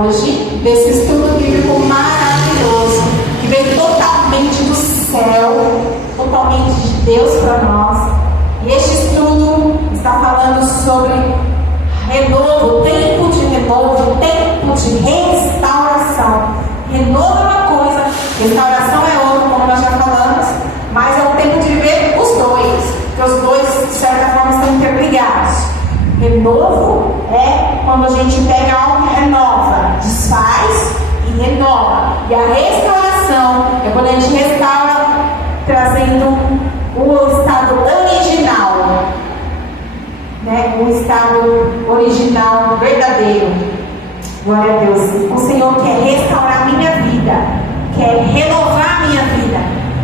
hoje desse estudo bíblico maravilhoso, que veio totalmente do céu, totalmente de Deus para nós. E este estudo está falando sobre renovo, tempo de renovo, tempo de restauração. Renovo é uma coisa, restauração é outra, como nós já falamos, mas é o tempo de viver os dois, porque os dois, de certa forma, estão interligados. Renovo é quando a gente pega algo e renova, desfaz e renova. E a restauração é quando a gente restaura, trazendo o estado original, né? O estado original verdadeiro. Glória a Deus. O Senhor quer restaurar a minha vida, quer renovar a minha vida,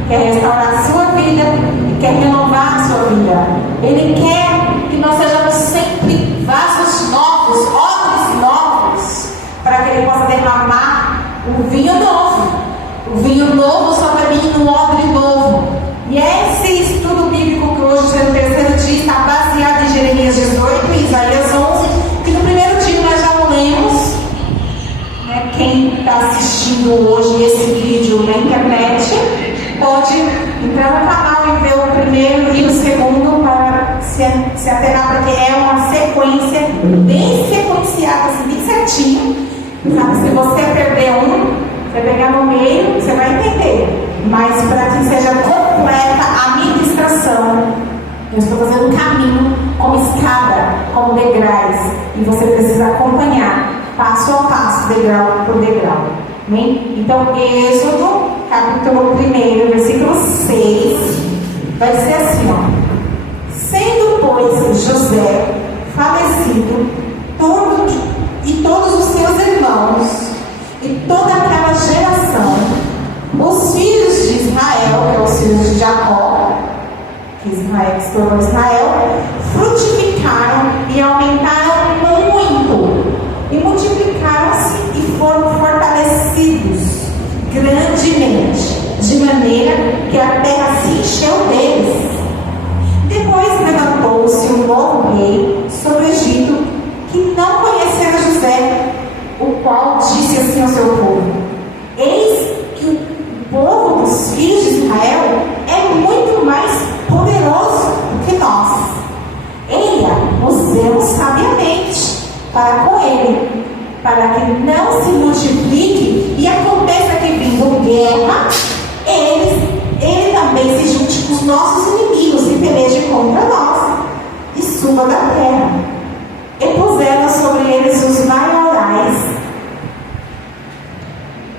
quer restaurar a sua vida e quer renovar a sua vida. Ele quer que nós sejamos sempre vasos novos, odres novos, para que Ele possa derramar o vinho novo. O vinho novo só vai vir no odre novo. E esse estudo bíblico que hoje é no terceiro dia está baseado em Jeremias 18 e Isaías 11, que no primeiro dia nós já lemos. Quem está assistindo hoje esse vídeo na internet pode entrar no canal e ver o primeiro e o segundo para se aterrar, porque é uma sequência bem sequenciada, assim, bem certinho. Sabe, se você perder um, você pegar no meio, você vai entender. Mas para que seja completa a ministração, eu estou fazendo um caminho como escada, como degraus, e você precisa acompanhar passo a passo, degrau por degrau. Amém? Então, Êxodo, capítulo 1, versículo 6, vai ser assim, ó. Sendo, pois, José falecido, todos os seus irmãos e toda aquela geração, os filhos de Israel, que são os filhos de Jacó, que Israel se tornou Israel, frutificaram e aumentaram muito. E multiplicaram-se e foram fortalecidos grandemente, de maneira que a terra se encheu deles. Depois levantou-se um novo rei sobre o Egito, que não conhecera José, o qual disse assim ao seu povo: eis que o povo dos filhos de Israel é muito mais poderoso do que nós. Eia, usemos sabiamente para com ele, para que não se multiplique e aconteça que, vindo guerra, ele também se junte com os nossos inimigos e peleje contra nós e suba da terra. E puseram sobre eles os maiorais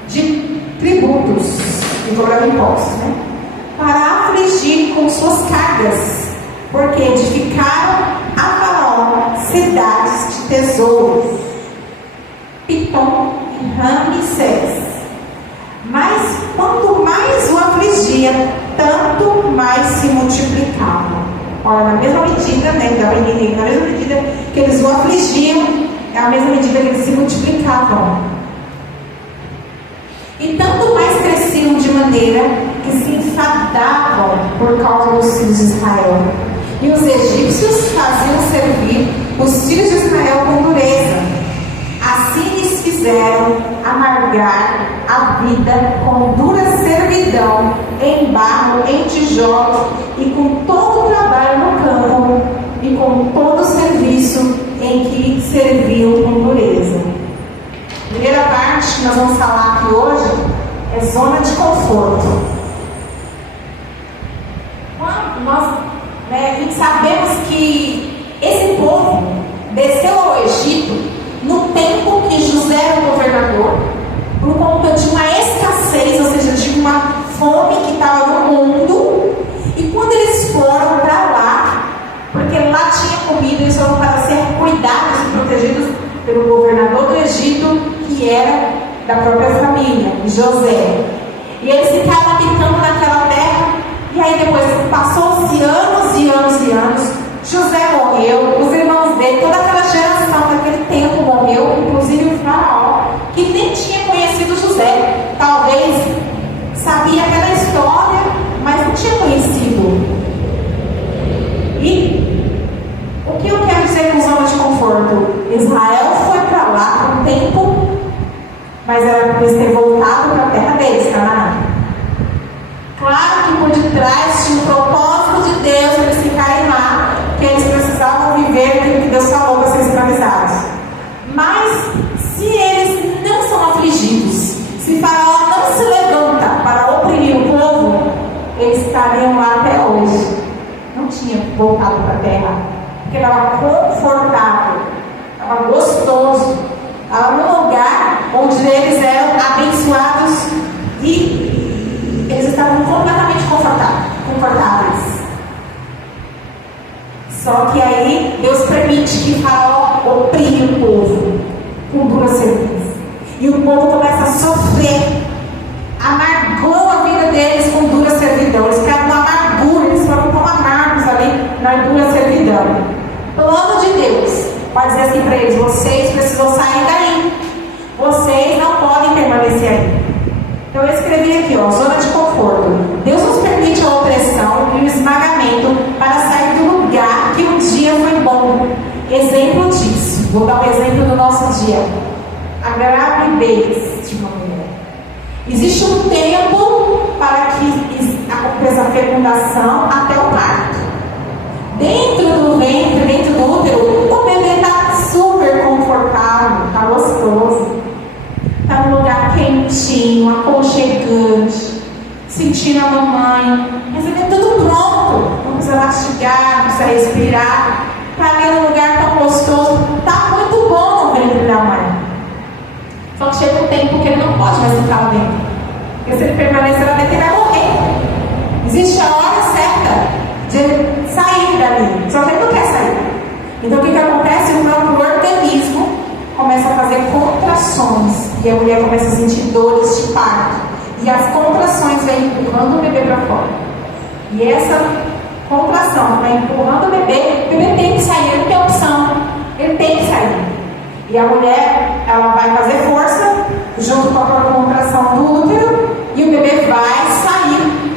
de tributos, e cobraram impostos, né? Para afligir com suas cargas, porque edificaram a Faraó cidades de tesouros, Pitom e Ramsés. Mas quanto mais o afligia, tanto mais se multiplicava. Ora, na mesma medida, né, dá para entender, na mesma medida que eles o afligiam, é a mesma medida que eles se multiplicavam. E tanto mais cresciam de maneira que se enfadavam por causa dos filhos de Israel. E os egípcios faziam servir os filhos de Israel com dureza. Assim lhes fizeram amargar a vida com dura servidão, em barro, em tijolos, e com todo o trabalho no campo, e com todo o serviço em que serviam com dureza. A primeira parte que nós vamos falar aqui hoje é zona de conforto. Nós sabemos que esse povo desceu ao Egito no tempo que José era o governador, por conta de uma escassez, ou seja, de uma fome que estava no mundo. E quando eles foram para lá, porque lá tinha comida, eles foram para ser cuidados e protegidos pelo governador do Egito, que era da própria família, José. E eles ficaram habitando naquela terra. E aí depois passou-se anos e anos e anos. José morreu, os irmãos dele, toda aquela geração daquele tempo morreu, inclusive o faraó, que nem tinha conhecido José. Talvez sabia aquela história, mas não tinha conhecido. E o que eu quero dizer com zona de conforto? Israel foi para lá por um tempo para eles terem voltado para a terra deles, Canaã. Claro que por detrás tinha um propósito de Deus para eles ficarem lá, que eles precisavam viver aquilo que Deus falou para ser escravizados. Mas, se eles não são afligidos, se Faraó não se levanta para oprimir o povo, eles estariam lá até hoje. Não tinha voltado para a terra, porque estava confortável, estava gostoso, estava num lugar onde eles eram abençoados e eles estavam completamente confortáveis. Só que aí Deus permite que Faraó oprime o povo com dura serviço. E o povo começa a sofrer. Amargou a vida deles com dura servidão. Eles ficaram na amargura, eles foram tão amargos ali na dura servidão. Plano de Deus pode dizer assim para eles: vocês precisam sair daí. Vocês não podem permanecer aí. Então eu escrevi aqui, ó, zona de conforto. Deus nos permite a opressão e o esmagamento para sair do lugar que um dia foi bom. Exemplo disso, vou dar um exemplo do nosso dia. A gravidez de uma mulher. Existe um tempo para que aconteça a fecundação até o parto. Dentro do ventre, dentro do útero, o bebê está super confortável, está gostoso. Está num lugar quentinho, aconchegante, sentindo a mamãe, recebendo tudo pronto. Não precisa mastigar, não precisa respirar. Está ali num lugar tão gostoso. Está muito bom no ventre da mãe. Só que chega um tempo que ele não pode mais ficar lá dentro. Porque se ele permanecer lá dentro, ele vai morrer. Existe a hora certa de sair dali. Só que ele não quer sair. Então o que acontece? O próprio organismo começa a fazer contrações. E a mulher começa a sentir dores de parto. E as contrações vêm empurrando o bebê para fora. E essa contração vai empurrando o bebê tem que sair, ele não tem opção. Ele tem que sair. E a mulher, ela vai fazer força junto com a própria contração do útero e o bebê vai sair.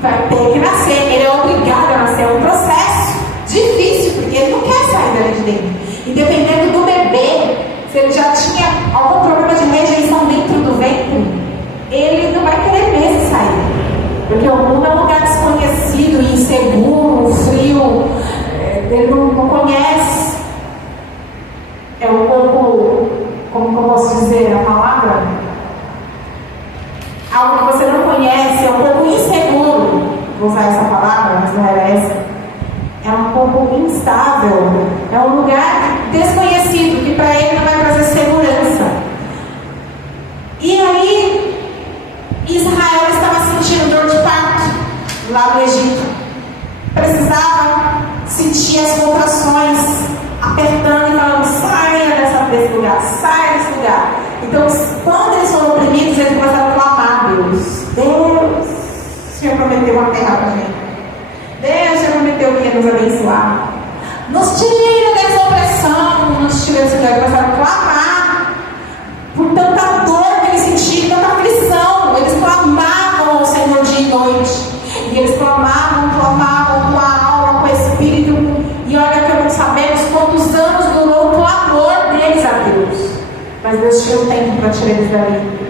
Vai ter que nascer. Ele é obrigado a nascer. É um processo difícil, porque ele não quer sair dali de dentro. E dependendo do bebê, se ele já tinha algum problema de rejeição dentro do ventre, ele não vai querer mesmo sair. Porque o mundo é um lugar desconhecido, inseguro, frio. Ele não conhece. É um pouco, como eu posso dizer a palavra? Algo que você não conhece, é um pouco inseguro. Vou usar essa palavra, mas não era essa. É um pouco instável. É um lugar desconhecido, que para ele não vai trazer segurança. E aí, Israel estava sentindo dor de parto lá no Egito. Precisava sentir as contrações apertando e falando: saia desse lugar, saia desse lugar. Então, quando eles foram oprimidos, eles começaram a clamar: Deus, o Senhor prometeu uma terra para a gente. Deus, o Senhor prometeu que ia nos abençoar. Nos tira dessa opressão, nos tira desse lugar. Começaram a clamar por tanta dor que eles sentiam, tanta aflição. Eles clamavam ao Senhor dia e noite. E eles clamavam com a alma, com o espírito. E olha que eu não sabemos quantos anos durou o clamor deles a Deus. Mas Deus tinha um tempo para tirar eles dali.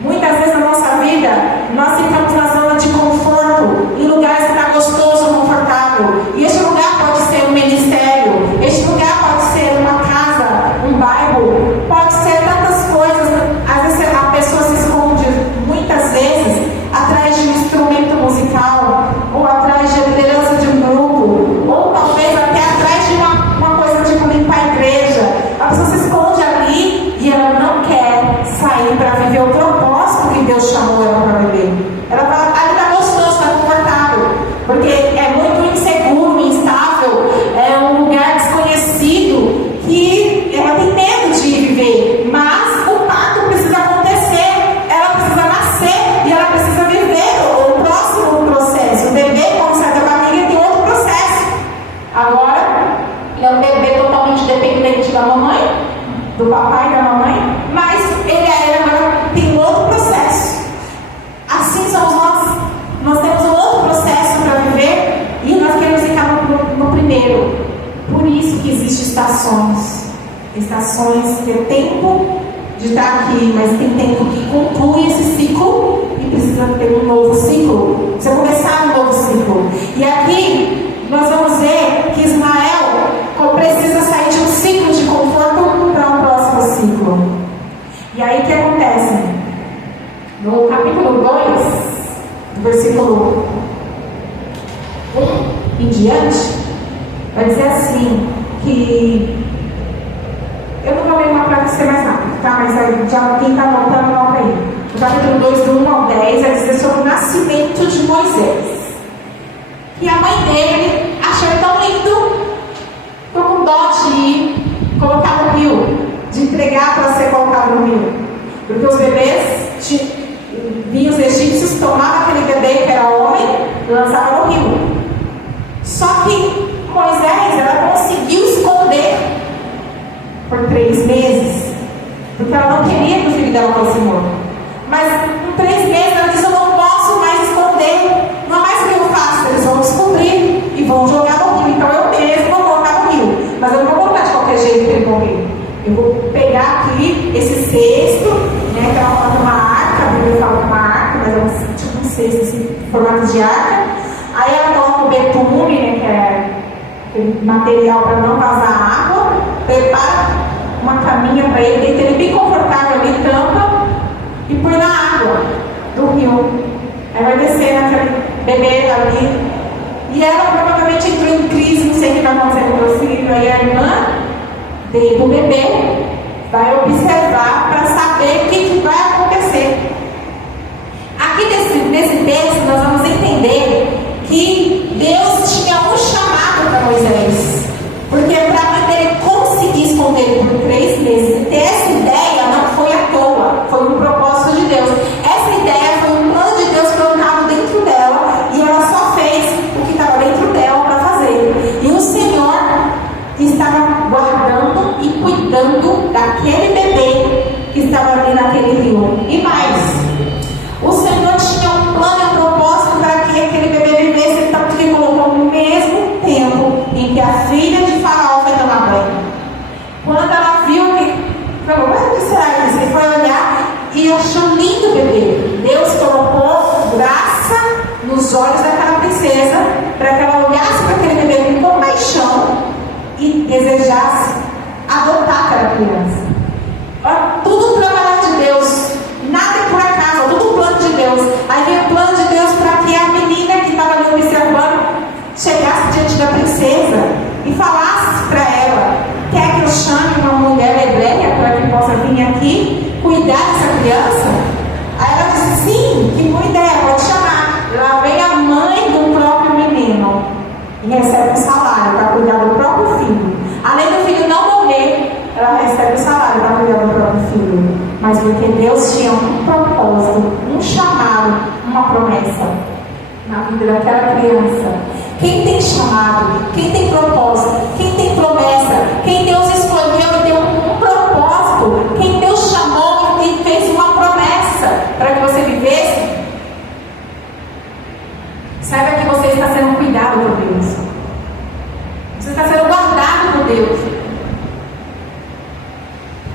Muitas vezes na nossa vida, nós ficamos na zona de conforto, em lugares que está gostoso, confortável. E este lugar pode ser um ministério, este lugar pode ser uma casa, um bairro, pode ser tantas coisas. Às vezes a pessoa se esconde, muitas vezes, atrás de um instrumento musical, ou atrás de liderança de um grupo, ou talvez até atrás de uma coisa tipo limpar a igreja. A pessoa se esconde ali e ela não quer sair para viver o propósito que Deus chamou ela para viver. Ela fala: ali está gostoso, está confortável, porque é muito inseguro, instável, é um lugar desconhecido que ela tem medo de viver. Mas o parto precisa acontecer, ela precisa nascer e ela precisa viver o próximo processo. O bebê, quando sai da barriga, tem outro processo. Agora, ele é um bebê totalmente dependente da mamãe, do papai e da mamãe, mas ele agora tem um outro processo. Assim somos nós. Nós temos um outro processo para viver e nós queremos ficar no primeiro. Por isso que existem estações. Estações que é tempo de estar aqui, mas tem tempo que conclui esse ciclo e precisa ter um novo ciclo. Precisa começar um novo ciclo. E aqui nós vamos ver que Ismael precisa sair de um ciclo de conforto para um próximo ciclo. E aí o que acontece? No capítulo 2, versículo 1 em diante, vai dizer assim, que eu não vou ler uma para ser mais rápido, tá? Mas aí, já quem está anotando, anota aí. No capítulo 2, do 1 ao 10, vai dizer sobre o nascimento de Moisés. E a mãe dele achou ele tão lindo, ficou com dó de ir colocar no rio, de entregar para ser colocado no rio. Porque os bebês, vinham os egípcios, tomavam aquele bebê que era homem e lançavam no rio. Só que Moisés, ela conseguiu esconder por 3 meses, porque ela não queria que o filho dela fosse morto. Mas em 3 meses ela disse: eu não posso mais esconder, não é mais o que eu faço, eles vão descobrir e vão jogar no rio. Então eu mesmo vou colocar no rio, mas eu não vou colocar de qualquer jeito para ele morrer. Eu vou pegar aqui esse cesto, né, que ela fala uma arca, a Bíblia fala uma arca, mas é tipo um cesto assim, em formato de arca. Aí ela coloca o betume, né, que é aquele material para não vazar água, prepara uma caminha para ele, deita ele bem confortável ali, tampa e põe na água do rio. Aí vai descer naquele bebê ali. E ela provavelmente entrou em crise, não sei o que vai acontecer com o meu filho. Aí a irmã do bebê vai observar para saber o que vai acontecer. Aqui nesse texto nós vamos entender que Deus tinha um chamado para Moisés, porque para a mãe dele conseguir esconder ele por 3 meses e ter essa ideia não foi à toa, foi um propósito de Deus. Essa ideia foi um plano de Deus plantado dentro dela e ela só fez o que estava dentro dela para fazer. E o Senhor estava guardando e cuidando daquele bebê que estava ali naquele rio. E mais, o Senhor tinha um plano e um propósito para que aquele bebê vivesse, tanto que colocou no mesmo tempo em que a filha de Faraó foi tomar banho. Quando ela viu que, falou: mas o que será isso? Ele foi olhar e achou lindo o bebê. Deus colocou graça nos olhos daquela princesa para que ela olhasse para aquele bebê com compaixão e desejasse adotar aquela criança. Olha, tudo trabalhar de Deus, nada é por acaso, tudo plano de Deus. Aí vem o plano de Deus para que a menina que estava ali observando chegasse diante da princesa e falasse para ela: quer que eu chame uma mulher hebreia para que possa vir aqui cuidar dessa criança? Aí ela disse: sim, que boa ideia, pode chamar. Lá vem a mãe do próprio menino e recebe um salário para cuidar do próprio filho. Além do filho não morrer, ela recebe o salário para cuidar do próprio filho. Mas porque Deus tinha um propósito, um chamado, uma promessa na vida daquela criança. Quem tem chamado, quem tem propósito, quem tem promessa, quem Deus escolheu e deu um propósito, quem Deus chamou e fez uma promessa para que você vivesse, saiba que você está sendo cuidado por Deus. Você está sendo guardado por Deus.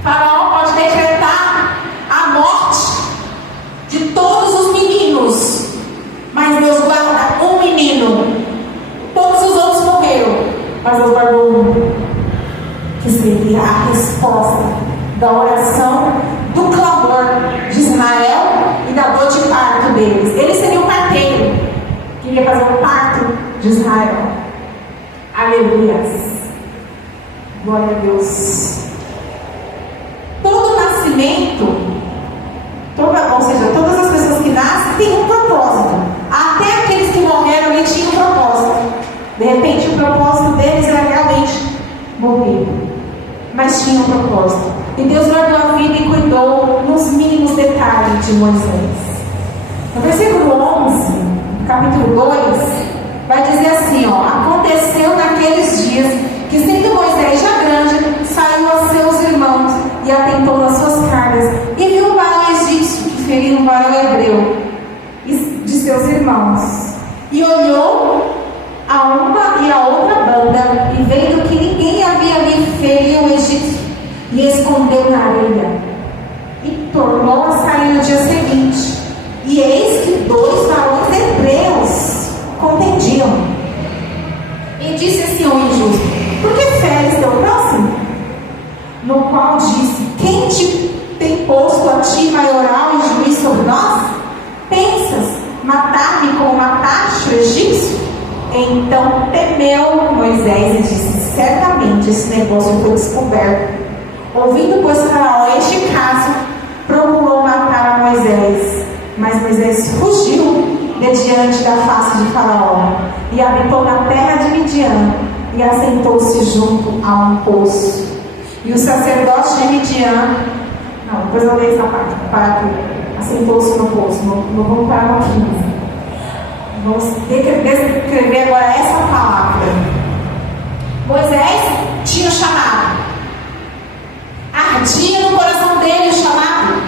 Faraó pode decretar a morte de todos os meninos, mas Deus guarda um menino. Todos os outros morreram, mas Deus guardou um, que seria a resposta da oração, do clamor de Ismael e da dor de parto deles. Ele seria o parteiro, queria fazer o parto de Israel. Aleluias. Glória a Deus. Todo nascimento, ou seja, todas as pessoas que nascem têm um propósito. Até aqueles que morreram ali tinham um propósito. De repente o propósito deles era realmente morrer, mas tinha um propósito. E Deus guardou a vida e cuidou nos mínimos detalhes de Moisés. No versículo 11, capítulo 2, vai dizer assim, ó: aconteceu naqueles dias que, sendo Moisés já grande, saiu a seus irmãos e atentou nas suas cargas e viu um varão egípcio que feriu um varão hebreu de seus irmãos, e olhou a uma e a outra banda, e vendo que ninguém havia ali, feriu o egípcio e escondeu na areia. dia seguinte, e eis que 2 varões hebreus contendiam. E disse assim ao injusto: por que feres teu próximo? No qual disse: quem te tem posto a ti maioral e juiz sobre nós? Pensas matar-me como mataste o egípcio? Então temeu Moisés e disse: certamente esse negócio foi descoberto. Ouvindo, pois, Faraó este caso, procurou matar a Moisés. Mas Moisés fugiu de diante da face de Faraó e habitou na terra de Midian e assentou-se junto a um poço. E o sacerdote de Midian, não, depois eu leio essa parte, para aqui. Assentou-se no poço, vamos parar no 15. Vamos descrever agora essa palavra. Moisés tinha o chamado, ardia no coração dele o chamado,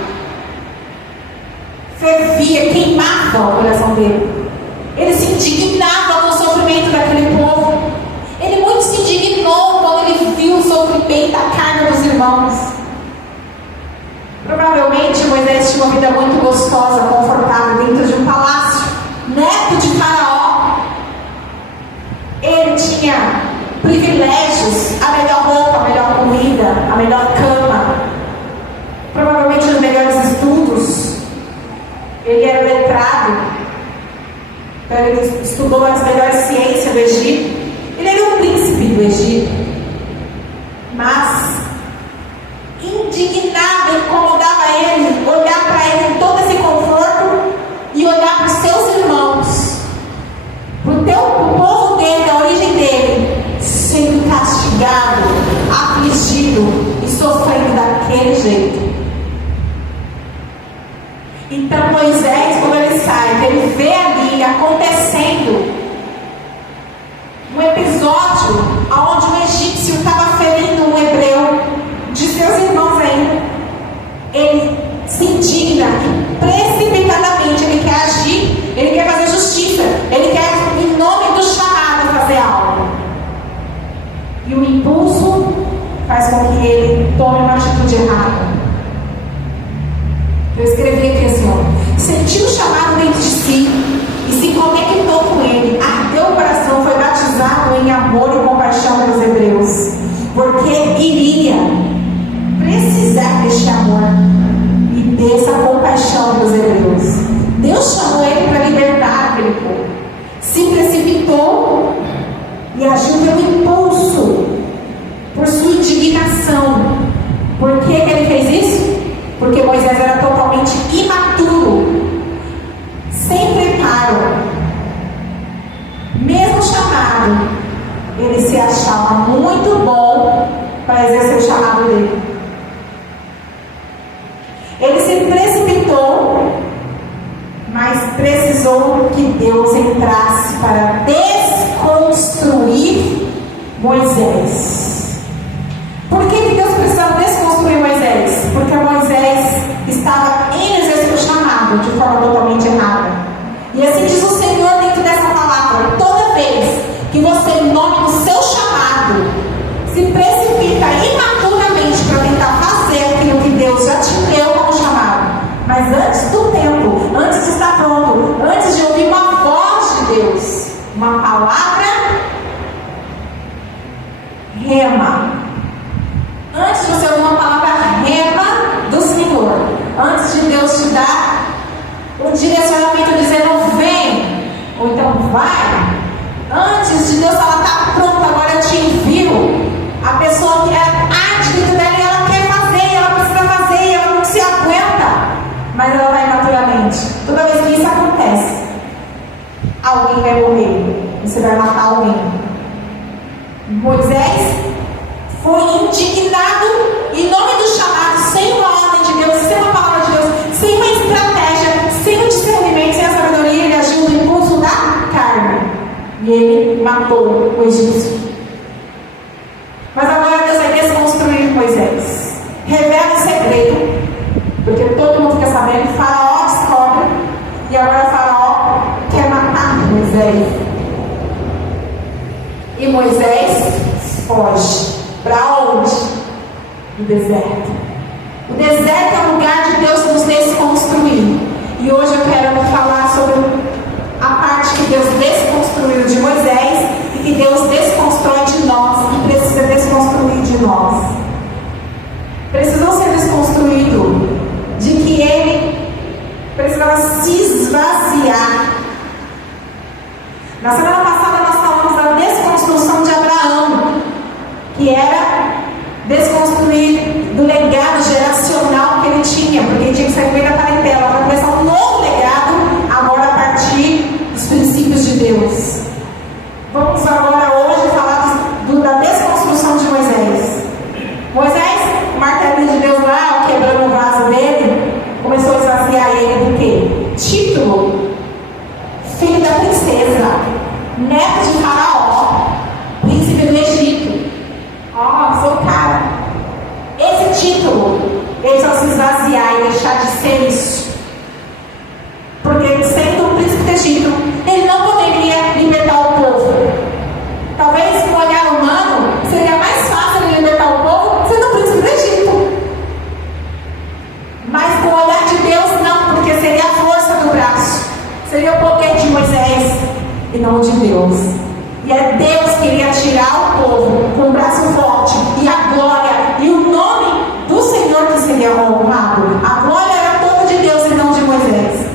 fervia, queimava o coração dele. Ele se indignava com o sofrimento daquele povo. Ele muito se indignou quando ele viu o sofrimento, a carga dos irmãos. Provavelmente Moisés tinha uma vida muito gostosa, confortável, dentro de um palácio, neto de Faraó. Ele tinha privilégios, a melhor roupa, a melhor comida, a melhor cama, provavelmente os melhores estudos. Ele era letrado, então ele estudou as melhores ciências do Egito. Ele era o príncipe do Egito, mas indignado, incomodava ele olhar para ele em todo esse conforto e olhar para os seus irmãos, para o povo dele, da origem dele, sendo castigado, afligido e sofrendo daquele jeito. Então Moisés, quando ele sai, ele vê ali acontecendo um episódio onde um egípcio estava ferindo um hebreu, de seus irmãos ainda. Ele se indigna e precipitadamente ele quer agir, ele quer fazer justiça, ele quer, em nome do chamado, fazer algo. E o impulso faz com que ele tome uma atitude errada. Eu escrevi aqui assim, ó: sentiu o chamado dentro de si e se conectou com ele, ardeu o coração, foi batizado em amor e compaixão pelos hebreus, porque iria precisar deste amor e dessa compaixão pelos hebreus. Deus chamou ele para libertar aquele povo, se precipitou e agiu pelo impulso, por sua indignação. Por que ele fez isso? Porque Moisés era totalmente imaturo, sem preparo. Mesmo chamado, ele se achava muito bom para exercer o chamado dele. Ele se precipitou, mas precisou que Deus entrasse para desconstruir Moisés. Por que Deus precisava desconstruir Moisés? Porque Moisés estava em exercer o chamado de forma totalmente errada. E assim diz o Senhor dentro dessa palavra: toda vez que você, em nome do seu chamado, se precipita imaturamente para tentar fazer aquilo que Deus já te deu como chamado, mas antes do tempo, antes de estar pronto, antes de ouvir uma voz de Deus, uma palavra rema, antes de você ouvir uma palavra rema do Senhor, antes de Deus te dar um direcionamento dizendo vem, ou então vai, antes de Deus falar está pronto, agora eu te envio, a pessoa que arde dentro dela e ela quer fazer, ela precisa fazer, e ela não se aguenta, mas ela vai naturalmente. Toda vez que isso acontece, alguém vai morrer, você vai matar alguém. Moisés foi indignado em nome do chamado, sem uma ordem de Deus, sem uma palavra de Deus, sem uma estratégia, sem o discernimento, sem a sabedoria. Ele agiu no impulso da carne e ele matou o egípcio. Mas agora Deus vai desconstruir Moisés, revela o segredo, porque todo mundo quer saber. Faraó descobre e agora Faraó quer matar Moisés. E Moisés foge. Para onde? No deserto. O deserto é o lugar de Deus nos desconstruir. E hoje eu quero falar sobre a parte que Deus desconstruiu de Moisés e que Deus desconstrói de nós e precisa desconstruir de nós. Precisou ser desconstruído de que ele precisava se esvaziar. Na semana passada nós falamos da desconstrução de Abraão, que era desconstruir do legado geracional que ele tinha, porque ele tinha que sair bem da parentela para começar um novo legado, agora a partir dos princípios de Deus. Vamos agora hoje falar da desconstrução de Moisés. Moisés, o martelinho de Deus lá, quebrando o vaso dele, começou a esvaziar ele do quê? Título, filho da princesa, neto de Faraó, príncipe do Egito. Ó, sou o cara. Esse título, ele só se esvaziar e deixar de ser isso. Porque sendo o príncipe do Egito, ele não poderia libertar o povo. Talvez com o olhar humano, seria mais fácil ele libertar o povo sendo o príncipe do Egito. Mas com o olhar de Deus, não, porque seria a força do braço. Seria o poder de Moisés e não o de Deus. E é Deus que iria tirar o povo com o braço forte e a glória e o nome do Senhor que seria honrado. A glória era toda de Deus e não de Moisés.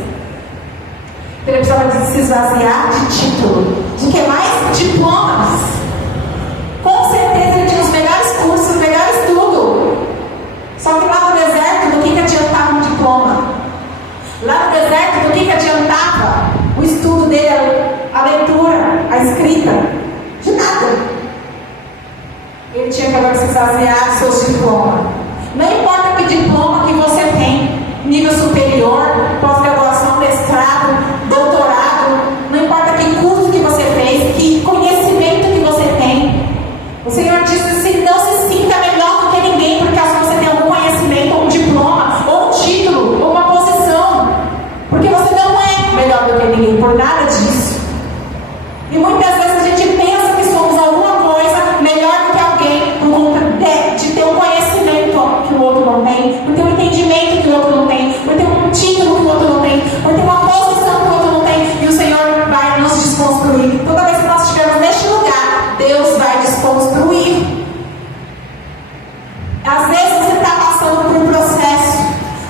Ele precisava de se esvaziar de título. De que mais? Diplomas. Com certeza ele tinha os melhores cursos, os melhores tudo. Só que lá no deserto, do que adiantava um diploma? Lá no deserto, do que adiantava o estudo dele, a leitura, a escrita? De nada. Ele tinha que agora se esvaziar de seus diplomas. Não importa que diploma que você tem, nível superior, pós-graduação, mestrado, doutorado, não importa que curso que você fez, que conhecimento que você tem. O Senhor disse assim: não se sinta melhor do que ninguém, porque caso você tenha algum conhecimento, ou um diploma, ou um título, ou uma posição, porque você não é melhor do que ninguém, por nada disso. E muitas vezes a gente pensa que somos alguma coisa melhor do que alguém, por conta de ter um conhecimento que o outro não tem, por ter um entendimento que o outro não tem, por ter um título que o outro não tem, por ter uma posição que o outro não tem, e o Senhor vai nos desconstruir. Toda vez que nós estivermos neste lugar, Deus vai desconstruir. Às vezes você está passando por um processo,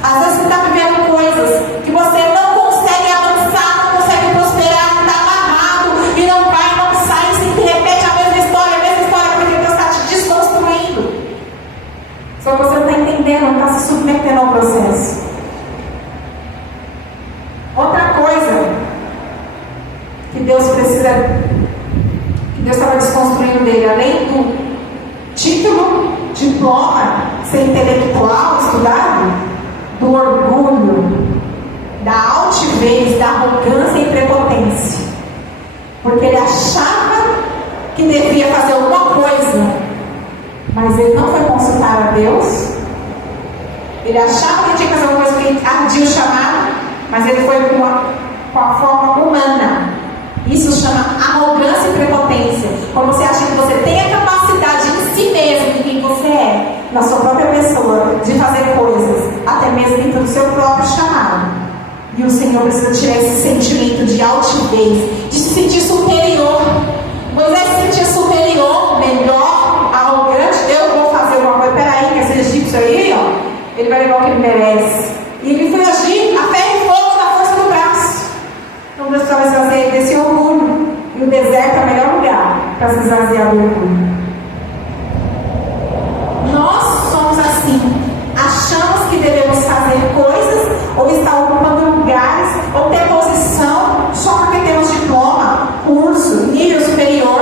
às vezes você está vivendo coisas que você não consegue avançar, não consegue prosperar, está amarrado e não vai, não sai, se repete a mesma história, porque Deus está te desconstruindo. Só que você não está entendendo, não está se submetendo ao processo. Outra coisa que Deus estava desconstruindo dele, além do título, diploma, ser intelectual, estudado, do orgulho, da altivez, da arrogância e prepotência. Porque ele achava que devia fazer alguma coisa, mas ele não foi consultar a Deus. Ele achava que tinha que fazer alguma coisa que ardia o chamado, mas ele foi com a forma humana. Isso chama arrogância e prepotência. Quando você acha que você tem a capacidade em si mesmo, de quem você é, na sua própria pessoa, de fazer coisas, até mesmo dentro do seu próprio chamado. E o Senhor precisa tirar esse sentimento de altivez, de se sentir superior. Moisés se sentia superior, melhor, arrogante. Eu vou fazer uma coisa, peraí, que esse egípcio aí, ó, ele vai levar o que ele merece. E ele foi agir a ferro e fogo na força do braço. Então Deus precisava esvaziar desse orgulho. E o deserto é o melhor lugar para se esvaziar do orgulho. Nós somos assim. Achamos que devemos fazer coisas, ou estar ocupando lugares, ou ter posição, só porque temos diploma, curso, nível superior,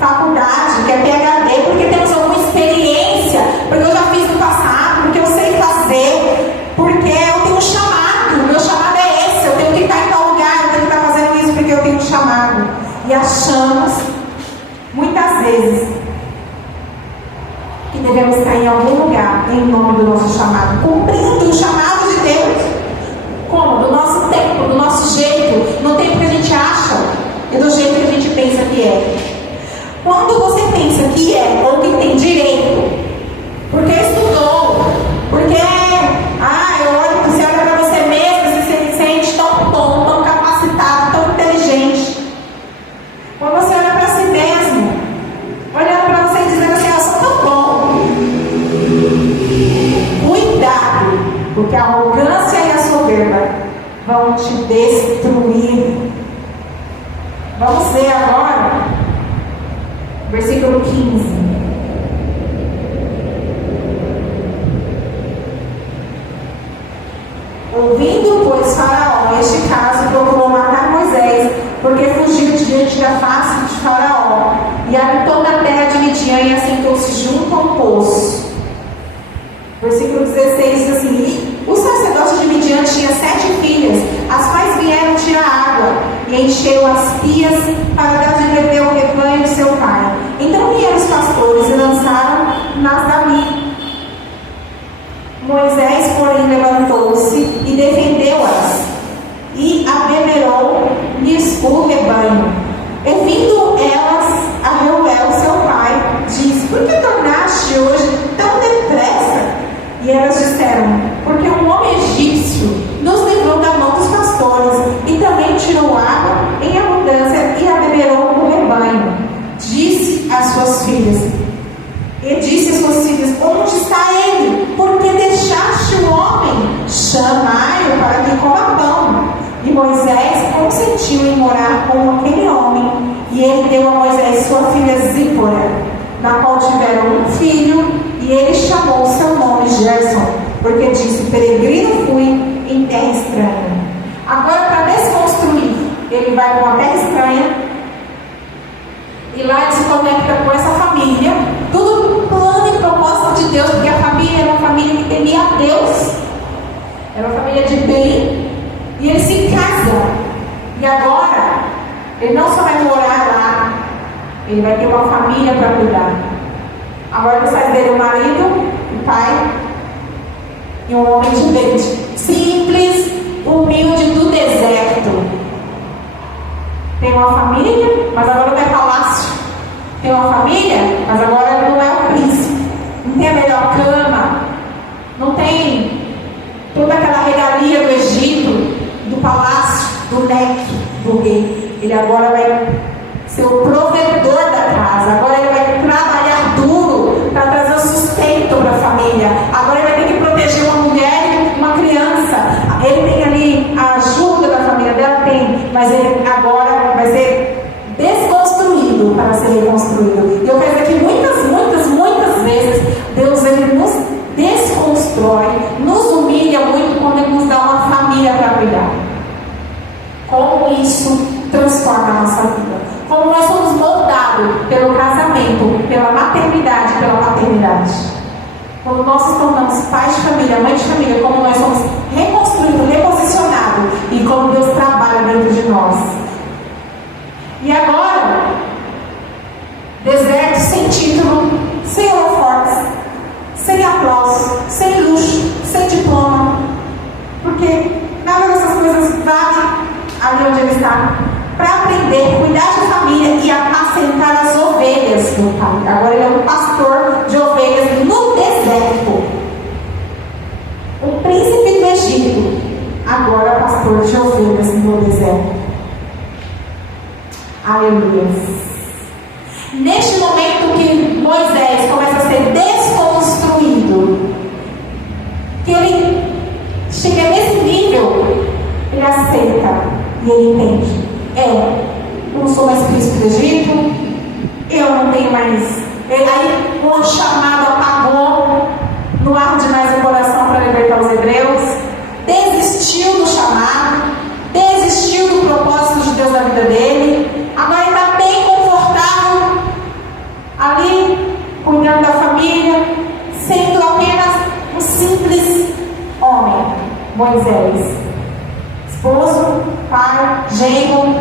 faculdade, que é PhD, porque temos alguma experiência, porque eu já fiz no passado, porque eu sei fazer, porque eu tenho um chamado, meu chamado é esse, eu tenho que estar em tal lugar, eu tenho que estar fazendo isso porque eu tenho um chamado. E achamos, muitas vezes, que devemos estar em algum lugar em nome do nosso chamado, cumprindo o chamado de Deus. Como? Do nosso tempo, do nosso jeito, no tempo que a gente acha e do jeito que a gente pensa que é. Quando você pensa que é ou que tem direito, porque estudou, porque Versículo 15. Ouvindo, pois, Faraó este caso, procurou matar Moisés, porque fugiu diante da face de Faraó, e habitou na terra de Midian e assentou-se junto a um poço. Versículo 16 diz assim: e o sacerdote de Midian tinha 7 filhas, as quais vieram tirar água, e encheram as pias para dar de beber o rebanho de seu pai. Então vieram os pastores e lançaram-nas dali. Moisés, porém, levantou-se e defendeu-as, e abeberou-lhes o rebanho. E vindo elas a Reuel, seu pai, disse: por que tornaste hoje tão depressa? E elas disseram: porque um homem egípcio nos livrou da mão dos pastores, e também tirou água em abundância e abeberou o rebanho. Disse às suas filhas, onde está ele? Porque deixaste o homem? Chamai-o para que coma pão. E Moisés consentiu em morar com aquele homem, e ele deu a Moisés sua filha Zípora, na qual tiveram um filho, e ele chamou seu nome Gerson, porque disse: peregrino fui em terra estranha. Agora, para desconstruir, ele vai para uma terra estranha, e lá ele se conecta com essa família, tudo plano e propósito de Deus, porque a família era uma família que temia a Deus, era uma família de bem, e ele se casa, e agora, ele não só vai morar lá, ele vai ter uma família para cuidar. Agora ele faz dele um marido, um pai, e um homem de bem, simples, humilde do deserto. Tem uma família, mas agora não é palácio. Tem uma família, mas agora não é o príncipe. Não tem a melhor cama. Não tem toda aquela regalia do Egito, do palácio, do leque do rei. Ele agora vai ser o provedor da casa. Agora ele vai trabalhar duro para trazer o sustento para a família. Agora ele vai ter que proteger uma mulher e uma criança. Ele tem ali a ajuda da família dela, tem, mas ele agora vai ser desconstruído para ser reconstruído. E eu vejo aqui muitas vezes Deus ele nos desconstrói, nos humilha muito quando ele nos dá uma família para cuidar. Como isso transforma a nossa vida? Como nós somos moldados pelo casamento, pela maternidade, pela paternidade. Quando nós nos tornamos pais de família, mãe de família, como nós somos reconstruídos, reposicionados, e como Deus trabalha dentro de nós. E agora, deserto sem título, sem holofotes, sem aplauso, sem luxo, sem diploma, porque nada dessas coisas vale ali onde ele está, para aprender, cuidar de família e apacentar as ovelhas do pai. Agora ele é um pastor de ovelhas no deserto. O príncipe do Egito, agora pastor de ovelhas no deserto. Aleluia. Neste momento que Moisés começa a ser desconstruído, que ele chega nesse nível, ele aceita e ele entende: eu não sou mais príncipe do Egito, eu não tenho mais. Aí o chamado apagou, não arde mais o coração para libertar os hebreus, desistiu do chamado, desistiu do propósito de Deus na vida dele. Agora ele está bem confortável ali, cuidando da família, sendo apenas um simples homem. Moisés, esposo, pai, genro,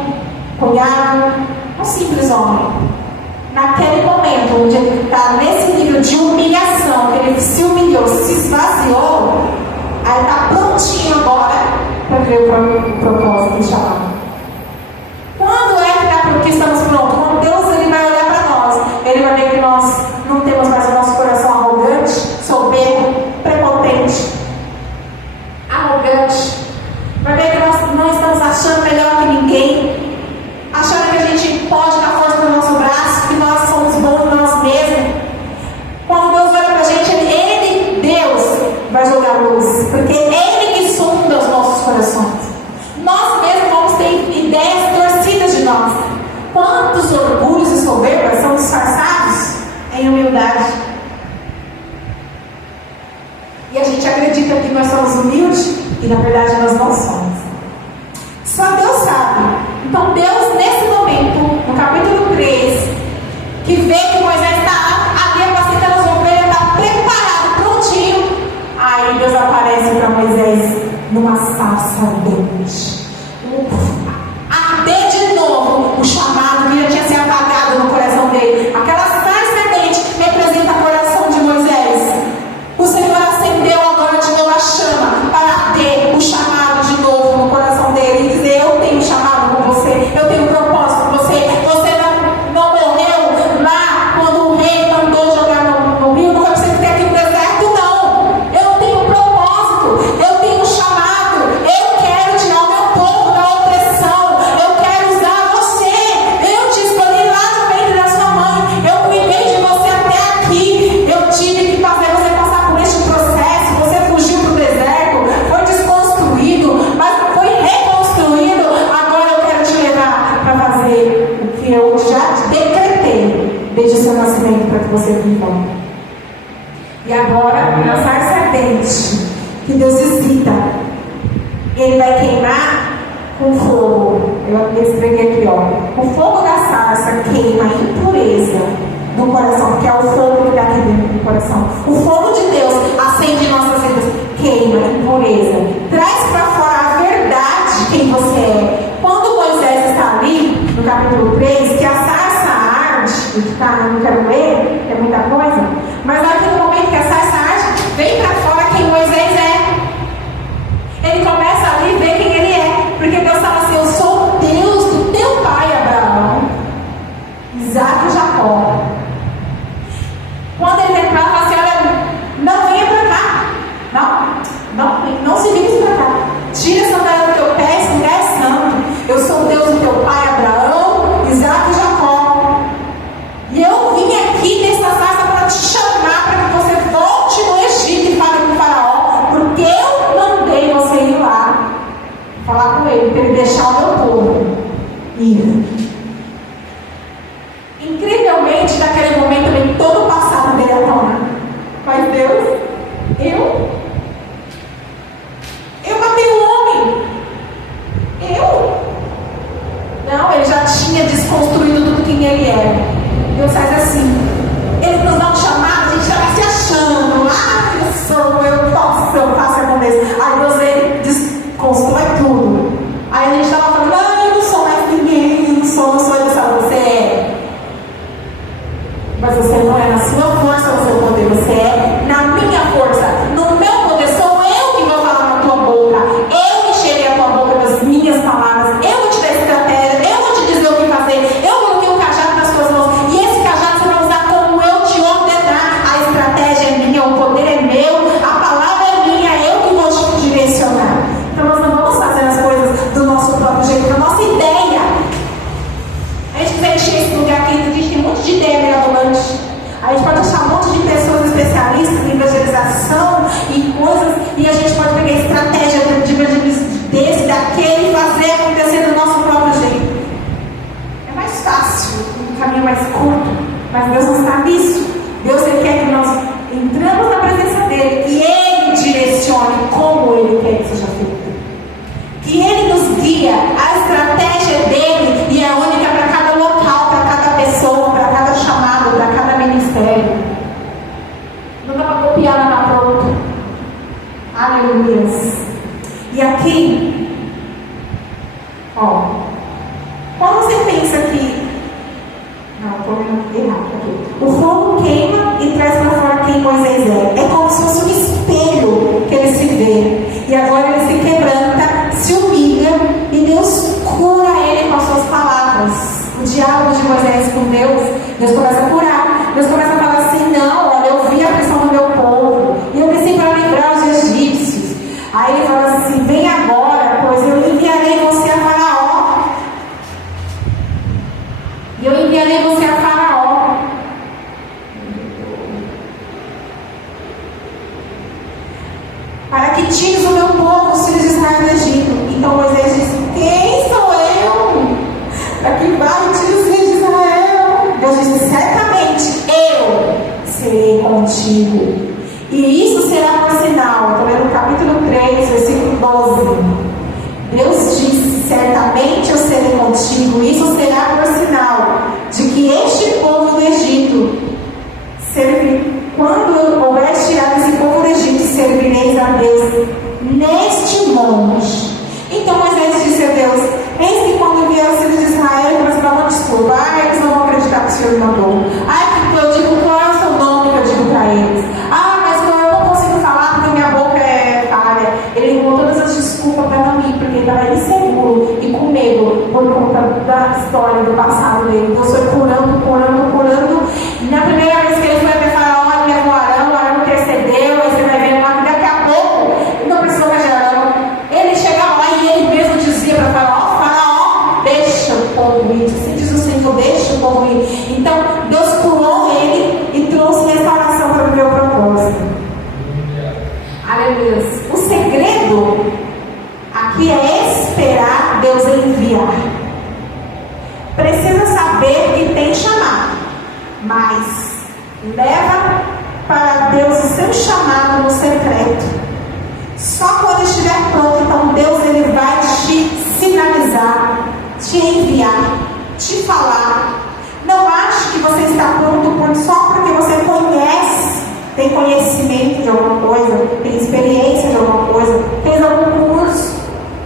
cunhado, um simples homem. Naquele momento onde ele está nesse nível de humilhação, que ele se humilhou, se esvaziou, aí está prontinho agora para ver o propósito do chamado. Quando é que estamos prontos? Quando Deus ele vai olhar para nós, ele vai ver que nós não temos mais o nosso coração arrogante, soberbo, prepotente, arrogante. Vai ver que nós não estamos achando melhor que ninguém, achando que a gente pode dar força no nosso braço, que nós somos bons de nós mesmos. Quando Deus olha para a gente, Deus vai jogar luz, porque Ele que sonda os nossos corações. Nós mesmos vamos ter ideias torcidas de nós. Quantos orgulhos e soberbas são disfarçados que aqui nós somos humildes e na verdade nós não somos. Só Deus sabe. Então Deus, nesse momento, no capítulo 3, que vê que Moisés está ali apacentando as ovelhas, está preparado, prontinho. Aí Deus aparece para Moisés numa sarça ardente. Arder de novo o chamado que já tinha se apagado no coração dele. Aquela sarça ardente representa o coração de Moisés. O Senhor acendeu agora de novo a chama para arder o chamado de novo no coração dele e dizer: eu tenho chamado com você, eu tenho propósito com você. Você não morreu lá quando o rei mandou jogar no rio, não vai precisar ter aqui no deserto, não. Eu tenho propósito, eu tenho chamado, eu quero tirar o meu povo da opressão, eu quero usar você. Eu te escolhi lá no ventre da sua mãe, eu cuidei de você até aqui, eu tive que fazer você passar por este processo. Você fugiu para o deserto, foi desconstruído, mas foi reconstruído. Agora eu quero te levar para fazer o que eu já te decretei desde o seu nascimento, para que você viva. E agora, na sarça ardente que Deus visita, Ele vai queimar com fogo. Eu escrevi aqui, ó. O fogo da sarça queima a impureza do coração, que é o fogo que está aqui dentro do coração. O fogo de Deus acende em nossas vidas, queima a impureza, traz para fora a verdade de quem você é. Quando Moisés está ali, no capítulo 3, que a sarça arde, e que tá, não quero ler, é muita coisa, mas naquele momento que a sarça arde, vem para fora quem Moisés é. Ele começa ali a ver quem ele é, porque Deus fala assim: eu sou o Deus do teu pai Abraão, Isaac e Jacó. Quando ele entrar, fala assim: olha, não venha para cá, não se vire para cá, tira a sandália do teu pé, esse lugar é santo. Eu sou o Deus do teu pai Abraão, Isaac e Jacó, e eu vim aqui nessa sarça para te chamar, para que você volte no Egito e fale com o faraó, porque eu mandei você ir lá falar com ele, para ele deixar o meu povo ir. Incrivelmente, naquele momento, vem todo o passado dele à tona. Mas Deus, eu matei o homem. Não, ele já tinha desconstruído tudo quem ele era. Deus faz assim: ele nos dá um chamado, a gente já vai se achando. Eu faço a desse. Aí Deus, ele desconstrói tudo. Aí a gente estava falando: eu não sou mais ninguém, eu não sou, ele sabe, você é. Mas você não é na sua força, no seu poder, você é na minha força. No meu poder, sou eu que vou falar na tua boca. Eu encherei a tua boca das minhas palavras. Eu vou te dar estratégia, eu vou te dizer o que fazer. Eu coloquei um cajado nas suas mãos. E esse cajado você vai usar como eu te ordenar. A estratégia é minha, o poder é meu, a palavra é minha, eu que vou te direcionar. Então nós não vamos fazer as coisas do nosso próprio jeito, da nossa ideia. A gente quiser encher esse lugar aqui, a gente tem um monte de ideia mirabolante. A gente pode achar um monte de pessoas especialistas em evangelização e coisas, e a gente pode pegar estratégia de evangelismo desse, daquele, e fazer acontecer do nosso próprio jeito. É mais fácil, um caminho mais curto, mas Deus não está nisso. Deus, Ele quer que nós entramos na presença dEle e Ele direcione como Ele quer que seja feito. Que Ele nos guia, a estratégia dEle, e é única para cada local, para cada pessoa, para cada chamado, para cada ministério. Não dá para copiar nada pronto. Aleluia. E aqui, ó, quando você pensa que, não, estou errado aqui. O fogo Leva para Deus o seu chamado no secreto. Só quando estiver pronto, então Deus ele vai te sinalizar, te enviar, te falar. Não ache que você está pronto só porque você conhece, tem conhecimento de alguma coisa, tem experiência de alguma coisa, fez algum curso,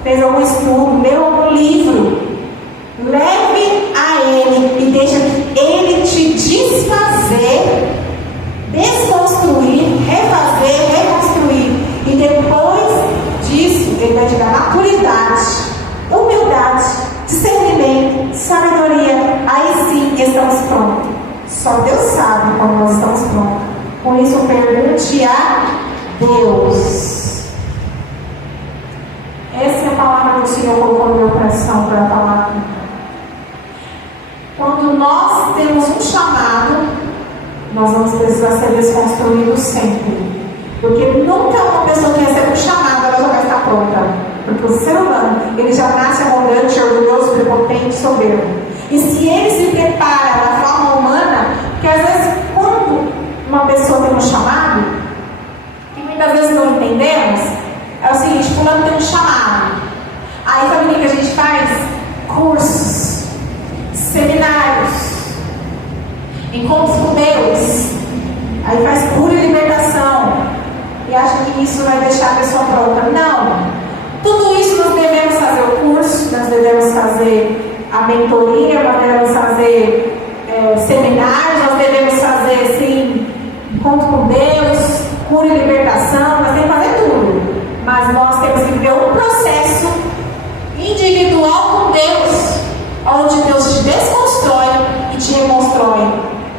fez algum estudo, leu algum livro. Leve a Ele e deixa que Ele te desfazer, desconstruir, refazer, reconstruir. E depois disso, Ele vai te dar maturidade, humildade, discernimento, sabedoria. Aí sim estamos prontos. Só Deus sabe quando nós estamos prontos. Por isso, pergunte a Deus. Essa é a palavra que o Senhor colocou no meu coração para falar. Quando nós temos um chamado, nós vamos precisar ser desconstruídos sempre. Porque nunca uma pessoa que recebe um chamado, ela já vai estar pronta. Porque o ser humano, ele já nasce arrogante, orgulhoso, prepotente, soberbo. E se ele se prepara da forma humana, porque às vezes quando uma pessoa tem um chamado, que muitas vezes não entendemos, é o seguinte: fulano tem um chamado. Aí sabe o que a gente faz? Cursos, seminários, encontros com Deus, aí faz cura e libertação e acha que isso vai deixar a pessoa pronta. Não, tudo isso nós devemos fazer o curso, nós devemos fazer a mentoria, nós devemos fazer seminários, nós devemos fazer sim, encontro com Deus, cura e libertação, nós temos que fazer tudo, mas nós temos que viver um processo individual com Deus, onde Deus te desconstrói e te reconstrói.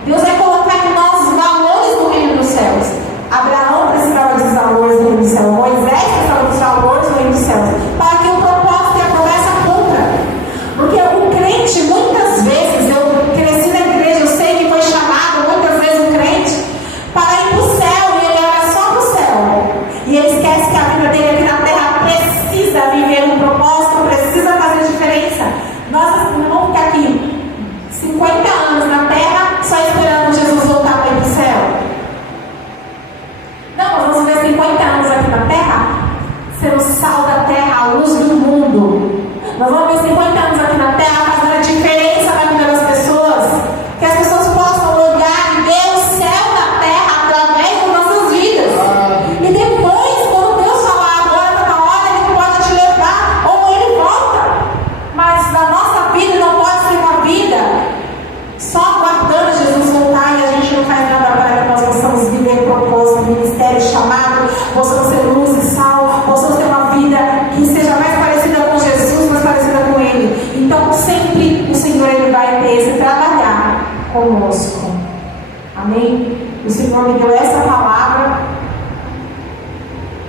Deus vai colocar em nós os valores do reino dos céus. Abraão precisava dos valores do reino dos céus. Moisés precisava dos valores do reino dos céus. Para que o propósito e a promessa cumpra. Porque o crente, muitas vezes, eu cresci na igreja, eu sei que foi chamado muitas vezes um crente para ir para o céu e ele olha só para o céu. E ele esquece que a vida dele aqui na terra precisa viver um propósito, precisa fazer diferença. Nós não vamos ficar aqui 50 anos na terra só esperando Jesus voltar para ir para o céu. Não, nós vamos viver 50 anos aqui na terra sendo o sal da terra, a luz do mundo. Nós vamos viver 50 anos aqui na terra fazendo a diferença na vida das pessoas, que as pessoas possam olhar e ver o céu da terra através das nossas vidas. E depois, quando Deus falar agora está na hora, Ele pode te levar ou Ele volta. Mas na nossa vida não pode ser uma vida só aguardando Jesus voltar e a gente não faz nada para que nós possamos viver propósito, ministério, chamado, possamos ser luz e sal, possamos ter uma vida que seja mais parecida com Jesus, mais parecida com Ele. Então sempre o Senhor Ele vai ter esse trabalhar conosco. Amém? O Senhor me deu essa palavra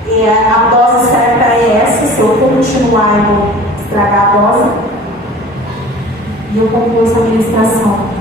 e a dose certa é essa. Se eu continuar, eu vou estragar a dose. E eu concluo essa ministração.